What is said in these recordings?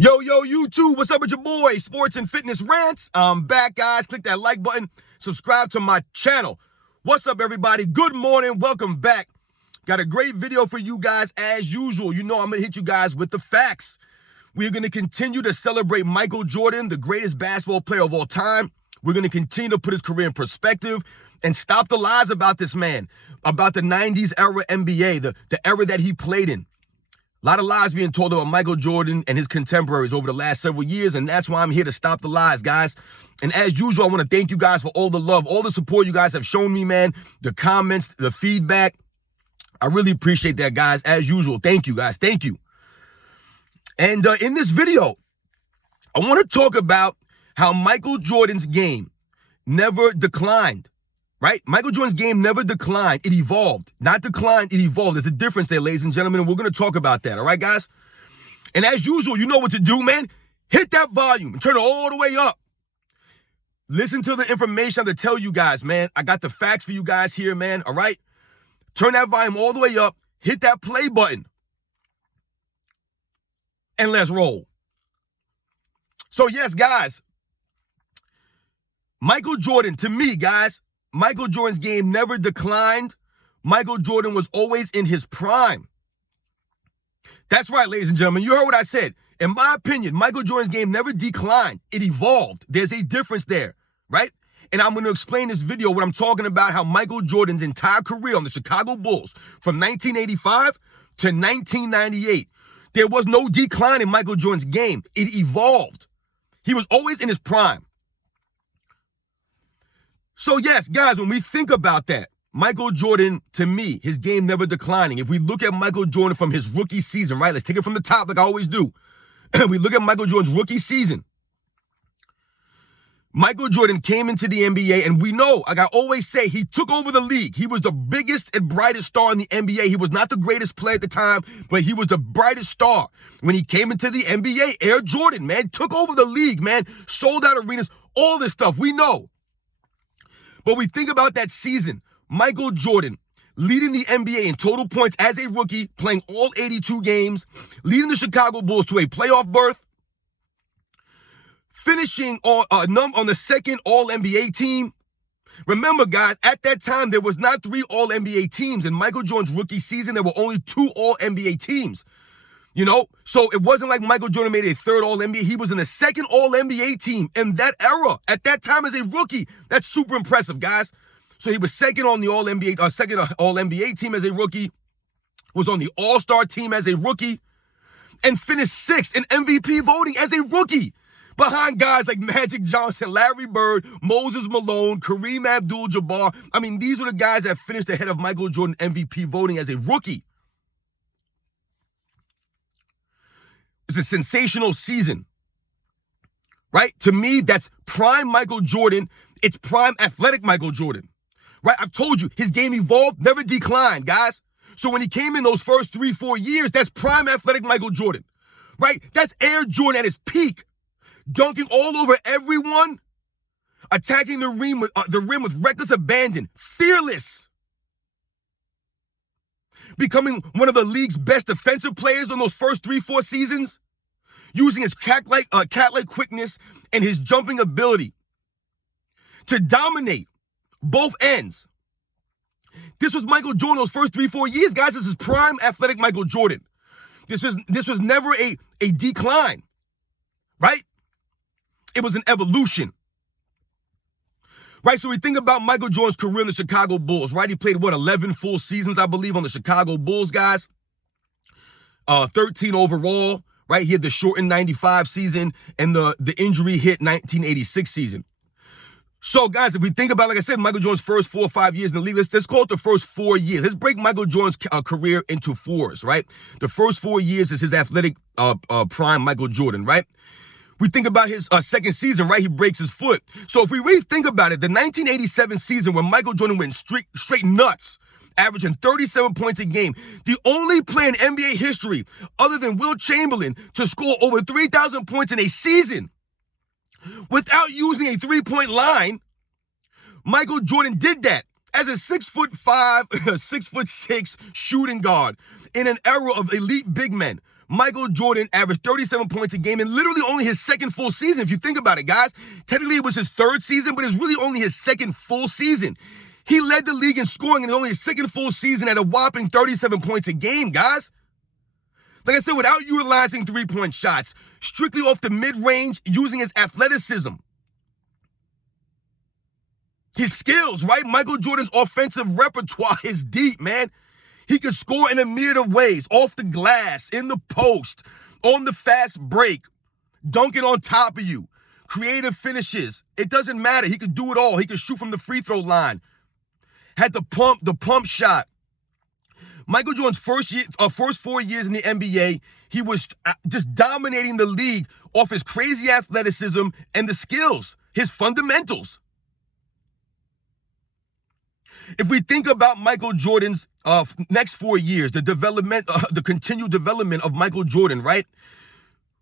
Yo, YouTube, what's up with your boy, Sports and Fitness Rants? I'm back, guys. Click that like button. Subscribe to my channel. What's up, everybody? Good morning. Welcome back. Got a great video for you guys as usual. You know I'm going to hit you guys with the facts. We're going to continue to celebrate Michael Jordan, the greatest basketball player of all time. We're going to continue to put his career in perspective and stop the lies about this man, about the 90s era NBA, the era that he played in. A lot of lies being told about Michael Jordan and his contemporaries over the last several years, and that's why I'm here to stop the lies, guys. And as usual, I want to thank you guys for all the love, all the support you guys have shown me, man, the comments, the feedback. I really appreciate that, guys. As usual, thank you, guys. Thank you. And in this video, I want to talk about how Michael Jordan's game never declined. Right? Michael Jordan's game never declined. It evolved. Not declined, it evolved. There's a difference there, ladies and gentlemen, and we're going to talk about that. All right, guys? And as usual, you know what to do, man. Hit that volume and turn it all the way up. Listen to the information I have to tell you guys, man. I got the facts for you guys here, man. All right? Turn that volume all the way up. Hit that play button. And let's roll. So, yes, guys. Michael Jordan, to me, guys, Michael Jordan's game never declined. Michael Jordan was always in his prime. That's right, ladies and gentlemen. You heard what I said. In my opinion, Michael Jordan's game never declined. It evolved. There's a difference there, right? And I'm going to explain this video what I'm talking about, how Michael Jordan's entire career on the Chicago Bulls from 1985 to 1998, there was no decline in Michael Jordan's game. It evolved. He was always in his prime. So yes, guys, when we think about that, Michael Jordan, to me, his game never declining. If we look at Michael Jordan from his rookie season, right? Let's take it from the top like I always do. We look at Michael Jordan's rookie season. Michael Jordan came into the NBA, and we know, like I always say, he took over the league. He was the biggest and brightest star in the NBA. He was not the greatest player at the time, but he was the brightest star. When he came into the NBA, Air Jordan, man, took over the league, man, sold out arenas, all this stuff. We know. But we think about that season, Michael Jordan leading the NBA in total points as a rookie, playing all 82 games, leading the Chicago Bulls to a playoff berth, finishing on the second All-NBA team. Remember, guys, at that time, there was not 3 All-NBA teams. In Michael Jordan's rookie season, there were only 2 All-NBA teams. You know, so it wasn't like Michael Jordan made a third All-NBA. He was in the second All-NBA team in that era. At that time as a rookie, that's super impressive, guys. So he was second on the All-NBA, second All-NBA team as a rookie, was on the All-Star team as a rookie, and finished 6th in MVP voting as a rookie, behind guys like Magic Johnson, Larry Bird, Moses Malone, Kareem Abdul-Jabbar. I mean, these were the guys that finished ahead of Michael Jordan MVP voting as a rookie. It's a sensational season, right? To me, that's prime Michael Jordan. It's prime athletic Michael Jordan, right? I've told you, his game evolved, never declined, guys. So when he came in those first 3-4 years, that's prime athletic Michael Jordan, right? That's Air Jordan at his peak, dunking all over everyone, attacking the rim with reckless abandon, fearless. Becoming one of the league's best defensive players on those first 3-4 seasons, using his cat-like quickness and his jumping ability to dominate both ends. This was Michael Jordan those first 3-4 years, guys. This is prime athletic Michael Jordan. This was never a decline, right? It was an evolution. Right, so we think about Michael Jordan's career in the Chicago Bulls, right? He played, 11 full seasons, I believe, on the Chicago Bulls, guys. 13 overall, right? He had the shortened 95 season and the injury hit 1986 season. So, guys, if we think about, like I said, Michael Jordan's first 4 or 5 years in the league, let's call it the first 4 years. Let's break Michael Jordan's career into 4s, right? The first 4 years is his athletic prime Michael Jordan, right? We think about his second season, right? He breaks his foot. So if we really think about it, the 1987 season when Michael Jordan went straight nuts, averaging 37 points a game, the only player in NBA history other than Wilt Chamberlain to score over 3,000 points in a season without using a three-point line, Michael Jordan did that as a 6'5", 6'6" shooting guard in an era of elite big men. Michael Jordan averaged 37 points a game in literally only his second full season. If you think about it, guys, technically it was his third season, but it's really only his second full season. He led the league in scoring in only his second full season at a whopping 37 points a game, guys. Like I said, without utilizing three-point shots, strictly off the mid-range, using his athleticism. His skills, right? Michael Jordan's offensive repertoire is deep, man. He could score in a myriad of ways, off the glass, in the post, on the fast break, dunking on top of you, creative finishes. It doesn't matter. He could do it all. He could shoot from the free throw line. Had the pump shot. Michael Jordan's first 4 years in the NBA, he was just dominating the league off his crazy athleticism and the skills, his fundamentals. If we think about Michael Jordan's next 4 years, the continued development of Michael Jordan, right?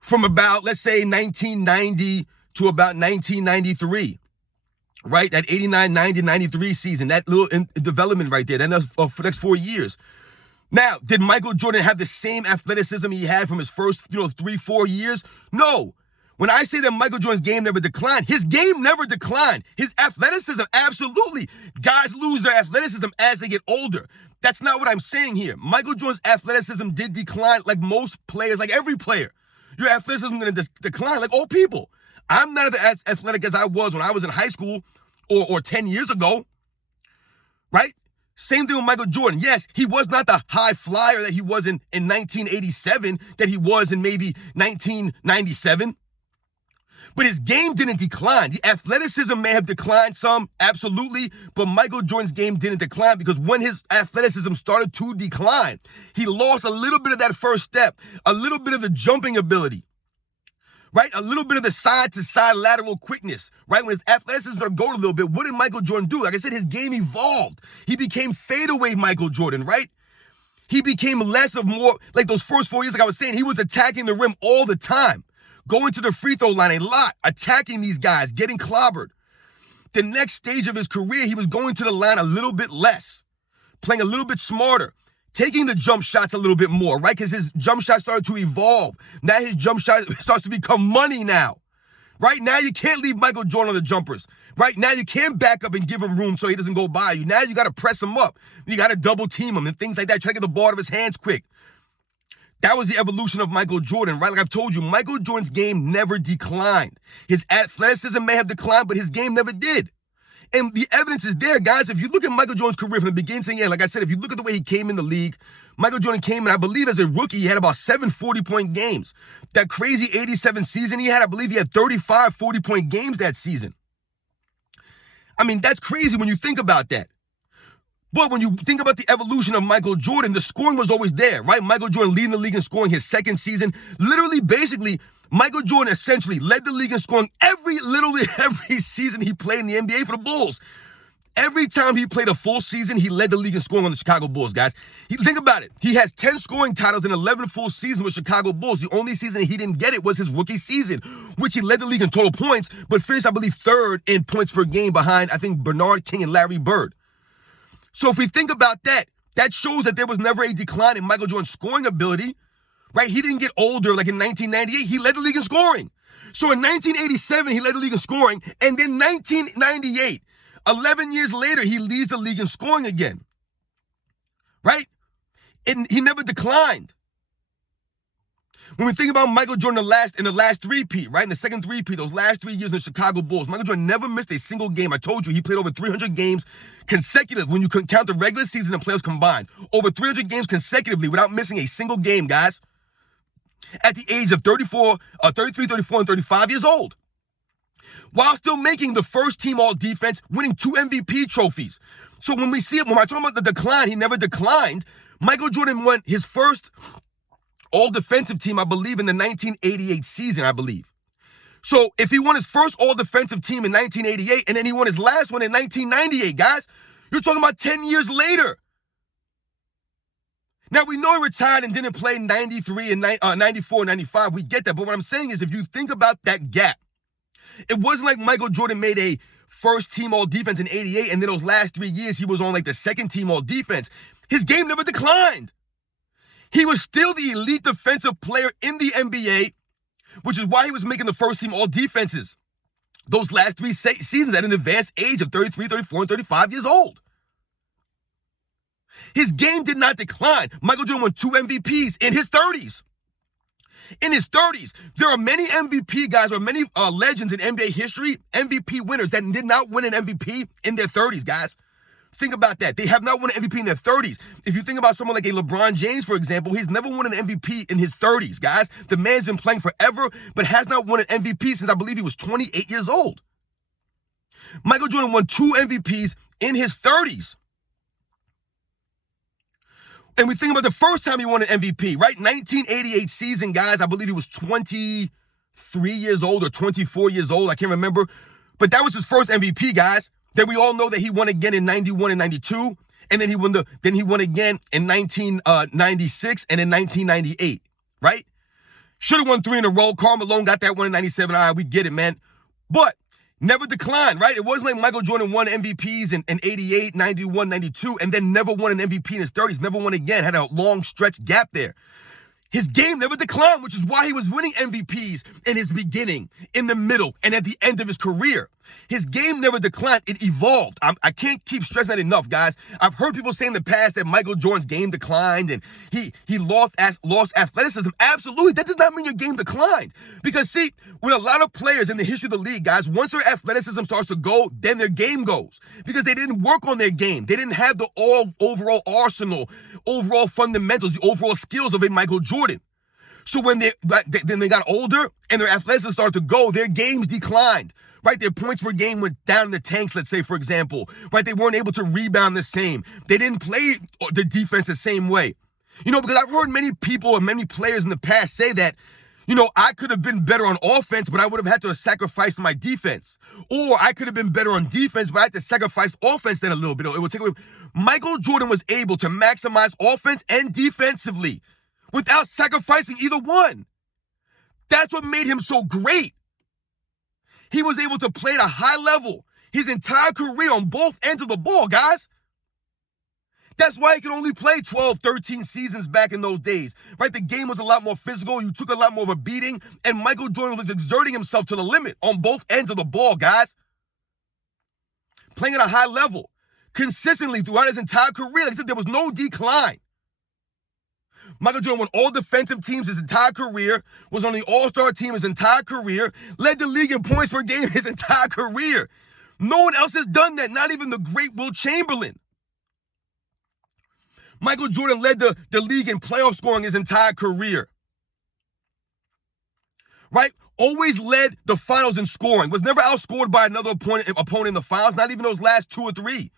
From about, let's say, 1990 to about 1993, right? That 89, 90, 93 season, that little development right there, that's for the next 4 years. Now, did Michael Jordan have the same athleticism he had from his first, 3-4 years? No. When I say that Michael Jordan's game never declined, his game never declined. His athleticism, absolutely. Guys lose their athleticism as they get older. That's not what I'm saying here. Michael Jordan's athleticism did decline like most players, like every player. Your athleticism is going to decline like all people. I'm not as athletic as I was when I was in high school or 10 years ago, right? Same thing with Michael Jordan. Yes, he was not the high flyer that he was in 1987, that he was in maybe 1997. But his game didn't decline. The athleticism may have declined some, absolutely, but Michael Jordan's game didn't decline because when his athleticism started to decline, he lost a little bit of that first step, a little bit of the jumping ability, right? A little bit of the side-to-side lateral quickness, right? When his athleticism started going a little bit, what did Michael Jordan do? Like I said, his game evolved. He became fadeaway Michael Jordan, right? He became less of more, like those first 4 years, like I was saying, he was attacking the rim all the time. Going to the free throw line a lot, attacking these guys, getting clobbered. The next stage of his career, he was going to the line a little bit less, playing a little bit smarter, taking the jump shots a little bit more, right? Because his jump shot started to evolve. Now his jump shot starts to become money now. Right now, you can't leave Michael Jordan on the jumpers. Right now, you can't back up and give him room so he doesn't go by you. Now you got to press him up. You got to double team him and things like that. Try to get the ball out of his hands quick. That was the evolution of Michael Jordan, right? Like I've told you, Michael Jordan's game never declined. His athleticism may have declined, but his game never did. And the evidence is there, guys. If you look at Michael Jordan's career from the beginning to the end, like I said, if you look at the way he came in the league, Michael Jordan came in, I believe as a rookie, he had about 7 40-point games. That crazy 87 season he had, I believe he had 35 40-point games that season. I mean, that's crazy when you think about that. But when you think about the evolution of Michael Jordan, the scoring was always there, right? Michael Jordan leading the league in scoring his second season. Literally, basically, Michael Jordan essentially led the league in scoring every season he played in the NBA for the Bulls. Every time he played a full season, he led the league in scoring on the Chicago Bulls, guys. Think about it. He has 10 scoring titles in 11 full seasons with Chicago Bulls. The only season he didn't get it was his rookie season, which he led the league in total points, but finished, I believe, third in points per game behind, I think, Bernard King and Larry Bird. So if we think about that, that shows that there was never a decline in Michael Jordan's scoring ability, right? He didn't get older like in 1998. He led the league in scoring. So in 1987, he led the league in scoring. And then 1998, 11 years later, he leads the league in scoring again, right? And he never declined. When we think about Michael Jordan in the last three-peat, right? In the second three-peat, those last 3 years in the Chicago Bulls, Michael Jordan never missed a single game. I told you, he played over 300 games consecutive when you count the regular season and playoffs combined. Over 300 games consecutively without missing a single game, guys. At the age of 33, 34, and 35 years old. While still making the first team all-defense, winning 2 MVP trophies. So when I talk about the decline, he never declined. Michael Jordan won his first all-defensive team, I believe, in the 1988 season, I believe. So if he won his first all-defensive team in 1988 and then he won his last one in 1998, guys, you're talking about 10 years later. Now, we know he retired and didn't play in 93 and 94 and 95. We get that. But what I'm saying is if you think about that gap, it wasn't like Michael Jordan made a first-team all-defense in 88 and then those last 3 years he was on like the second-team all-defense. His game never declined. He was still the elite defensive player in the NBA, which is why he was making the first team all defenses those last 3 seasons at an advanced age of 33, 34, and 35 years old. His game did not decline. Michael Jordan won 2 MVPs in his 30s. In his 30s, there are many MVP guys or many legends in NBA history, MVP winners that did not win an MVP in their 30s, guys. Think about that. They have not won an MVP in their 30s. If you think about someone like a LeBron James, for example, he's never won an MVP in his 30s, guys. The man's been playing forever, but has not won an MVP since I believe he was 28 years old. Michael Jordan won 2 MVPs in his 30s. And we think about the first time he won an MVP, right? 1988 season, guys. I believe he was 23 years old or 24 years old. I can't remember. But that was his first MVP, guys. Then we all know that he won again in 91 and 92. And then he won again in 1996 and in 1998, right? Should have won 3 in a row. Karl Malone got that one in 97. All right, we get it, man. But never declined, right? It wasn't like Michael Jordan won MVPs in 88, 91, 92, and then never won an MVP in his 30s, never won again, had a long stretch gap there. His game never declined, which is why he was winning MVPs in his beginning, in the middle, and at the end of his career. His game never declined. It evolved. I can't keep stressing that enough, guys. I've heard people say in the past that Michael Jordan's game declined and he lost athleticism. Absolutely. That does not mean your game declined. Because, see, with a lot of players in the history of the league, guys, once their athleticism starts to go, then their game goes. Because they didn't work on their game. They didn't have the overall arsenal, overall fundamentals, the overall skills of a Michael Jordan. So when they got older and their athleticism started to go, their games declined. Right, their points per game went down in the tanks, let's say, for example. Right, they weren't able to rebound the same. They didn't play the defense the same way. You know, because I've heard many people and many players in the past say that, you know, I could have been better on offense, but I would have had to sacrifice my defense. Or I could have been better on defense, but I had to sacrifice offense then a little bit. It would take away. Michael Jordan was able to maximize offense and defensively without sacrificing either one. That's what made him so great. He was able to play at a high level his entire career on both ends of the ball, guys. That's why he could only play 12, 13 seasons back in those days, right? The game was a lot more physical. You took a lot more of a beating, and Michael Jordan was exerting himself to the limit on both ends of the ball, guys. Playing at a high level consistently throughout his entire career. Like I said, there was no decline. Michael Jordan won all defensive teams his entire career, was on the All-Star team his entire career, led the league in points per game his entire career. No one else has done that, not even the great Wilt Chamberlain. Michael Jordan led the league in playoff scoring his entire career. Right? Always led the finals in scoring. Was never outscored by another opponent in the finals, not even those last 2 or 3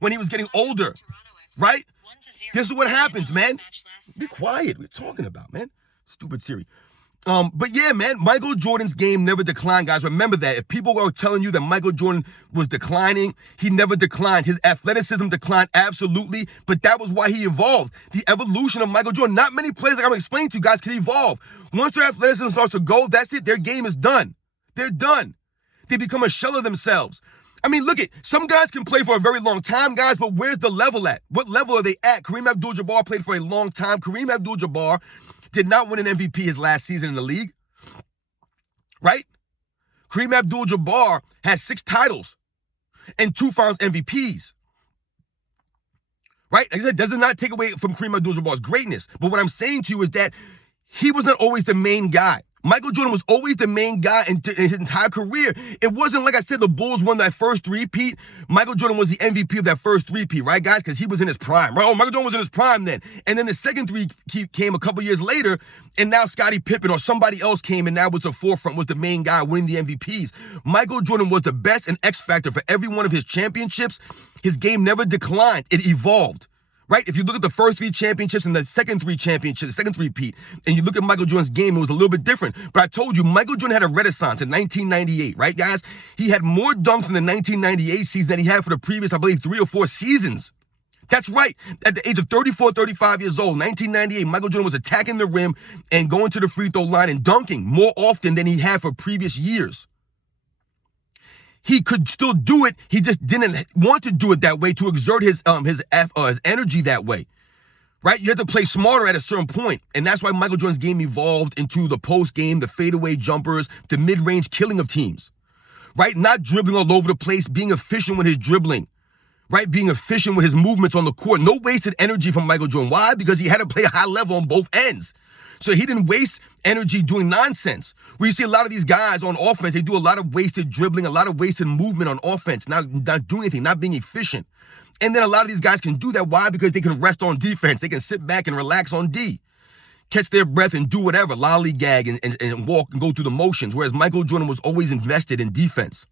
when he was getting older. Right? This is what happens, man. Be quiet. What are you talking about, man? Stupid Siri. But yeah, man, Michael Jordan's game never declined, guys. Remember that. If people are telling you that Michael Jordan was declining, he never declined. His athleticism declined, absolutely, but that was why he evolved. The evolution of Michael Jordan. Not many players, like I'm explaining to you guys, can evolve. Once their athleticism starts to go, that's it. Their game is done. They're done. They become a shell of themselves. I mean, look at, some guys can play for a very long time, guys, but where's the level at? What level are they at? Kareem Abdul-Jabbar played for a long time. Kareem Abdul-Jabbar did not win an MVP his last season in the league, right? Kareem Abdul-Jabbar has 6 titles and 2 finals MVPs, right? Like I said, does not take away from Kareem Abdul-Jabbar's greatness, but what I'm saying to you is that he was not always the main guy. Michael Jordan was always the main guy in his entire career. It wasn't like I said, the Bulls won that first three-peat. Michael Jordan was the MVP of that first three-peat, right, guys? Because he was in his prime, right? Oh, Michael Jordan was in his prime then. And then the second three-peat came a couple years later, and now Scottie Pippen or somebody else came, and now was the forefront, was the main guy winning the MVPs. Michael Jordan was the best and X factor for every one of his championships. His game never declined. It evolved. Right? If you look at the first 3 championships and the second 3 championships, the second three-peat, and you look at Michael Jordan's game, it was a little bit different. But I told you, Michael Jordan had a renaissance in 1998, right, guys? He had more dunks in the 1998 season than he had for the previous, I believe, 3 or 4 seasons. That's right. At the age of 34, 35 years old, 1998, Michael Jordan was attacking the rim and going to the free throw line and dunking more often than he had for previous years. He could still do it. He just didn't want to do it that way, to exert his energy that way, right? You have to play smarter at a certain point. And that's why Michael Jordan's game evolved into the post game, the fadeaway jumpers, the mid-range killing of teams, right? Not dribbling all over the place, being efficient with his dribbling, right? Being efficient with his movements on the court. No wasted energy from Michael Jordan. Why? Because he had to play a high level on both ends. So he didn't waste energy doing nonsense. Where you see a lot of these guys on offense, they do a lot of wasted dribbling, a lot of wasted movement on offense, not doing anything, not being efficient. And then a lot of these guys can do that. Why? Because they can rest on defense. They can sit back and relax on D, catch their breath and do whatever, lollygag and walk and go through the motions. Whereas Michael Jordan was always invested in defense.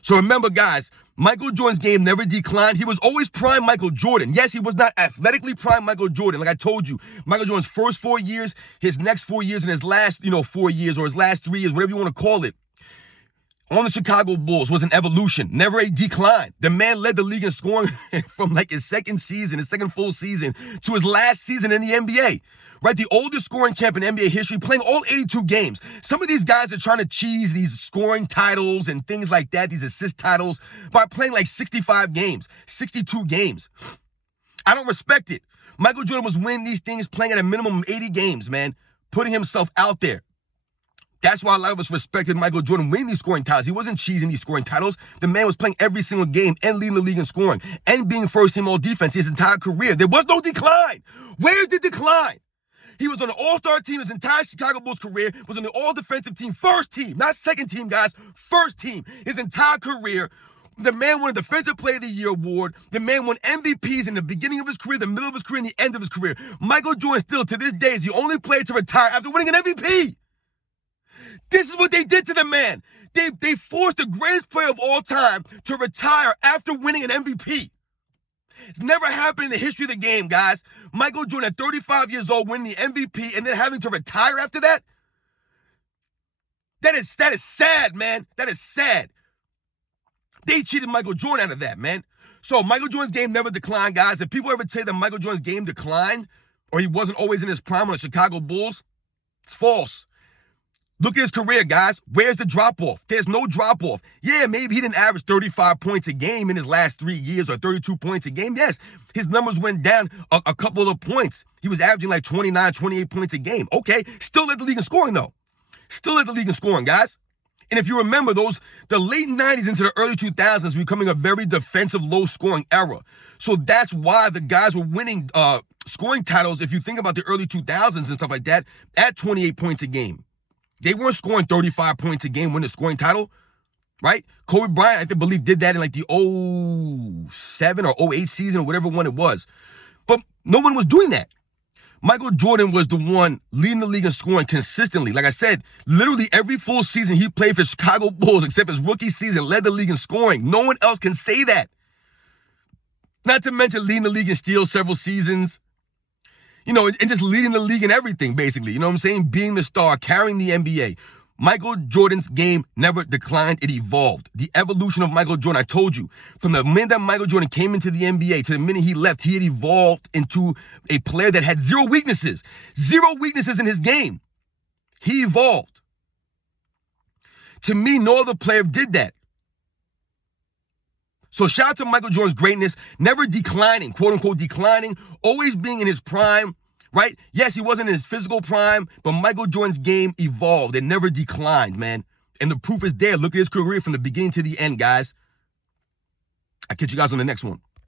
So remember, guys, Michael Jordan's game never declined. He was always prime Michael Jordan. Yes, he was not athletically prime Michael Jordan. Like I told you, Michael Jordan's first 4 years, his next 4 years, and his last, 4 years or his last 3 years, whatever you want to call it, on the Chicago Bulls was an evolution, never a decline. The man led the league in scoring from like his second full season, to his last season in the NBA. Right, the oldest scoring champ in NBA history, playing all 82 games. Some of these guys are trying to cheese these scoring titles and things like that, these assist titles, by playing like 65 games, 62 games. I don't respect it. Michael Jordan was winning these things playing at a minimum of 80 games, man, putting himself out there. That's why a lot of us respected Michael Jordan winning these scoring titles. He wasn't cheesing these scoring titles. The man was playing every single game and leading the league in scoring and being first team all defense his entire career. There was no decline. Where's the decline? He was on the all-star team his entire Chicago Bulls career, was on the all-defensive team, first team, not second team, guys, first team, his entire career. The man won a Defensive Player of the Year award. The man won MVPs in the beginning of his career, the middle of his career, and the end of his career. Michael Jordan still, to this day, is the only player to retire after winning an MVP. This is what they did to the man. They forced the greatest player of all time to retire after winning an MVP. It's never happened in the history of the game, guys. Michael Jordan at 35 years old winning the MVP and then having to retire after that? That is sad, man. That is sad. They cheated Michael Jordan out of that, man. So Michael Jordan's game never declined, guys. If people ever say that Michael Jordan's game declined or he wasn't always in his prime on the Chicago Bulls, it's false. Look at his career, guys. Where's the drop-off? There's no drop-off. Yeah, maybe he didn't average 35 points a game in his last 3 years or 32 points a game. Yes, his numbers went down a couple of points. He was averaging like 29, 28 points a game. Okay, still led the league in scoring, though. Still led the league in scoring, guys. And if you remember the late 90s into the early 2000s becoming a very defensive, low-scoring era. So that's why the guys were winning scoring titles, if you think about the early 2000s and stuff like that, at 28 points a game. They weren't scoring 35 points a game, winning the scoring title, right? Kobe Bryant, I believe, did that in like the 07 or 08 season or whatever one it was. But no one was doing that. Michael Jordan was the one leading the league in scoring consistently. Like I said, literally every full season he played for Chicago Bulls, except his rookie season, led the league in scoring. No one else can say that. Not to mention leading the league in steals several seasons. And just leading the league in everything, basically. You know what I'm saying? Being the star, carrying the NBA. Michael Jordan's game never declined. It evolved. The evolution of Michael Jordan, I told you, from the minute that Michael Jordan came into the NBA to the minute he left, he had evolved into a player that had zero weaknesses. Zero weaknesses in his game. He evolved. To me, no other player did that. So shout out to Michael Jordan's greatness, never declining, quote unquote declining, always being in his prime, right? Yes, he wasn't in his physical prime, but Michael Jordan's game evolved and never declined, man. And the proof is there. Look at his career from the beginning to the end, guys. I'll catch you guys on the next one.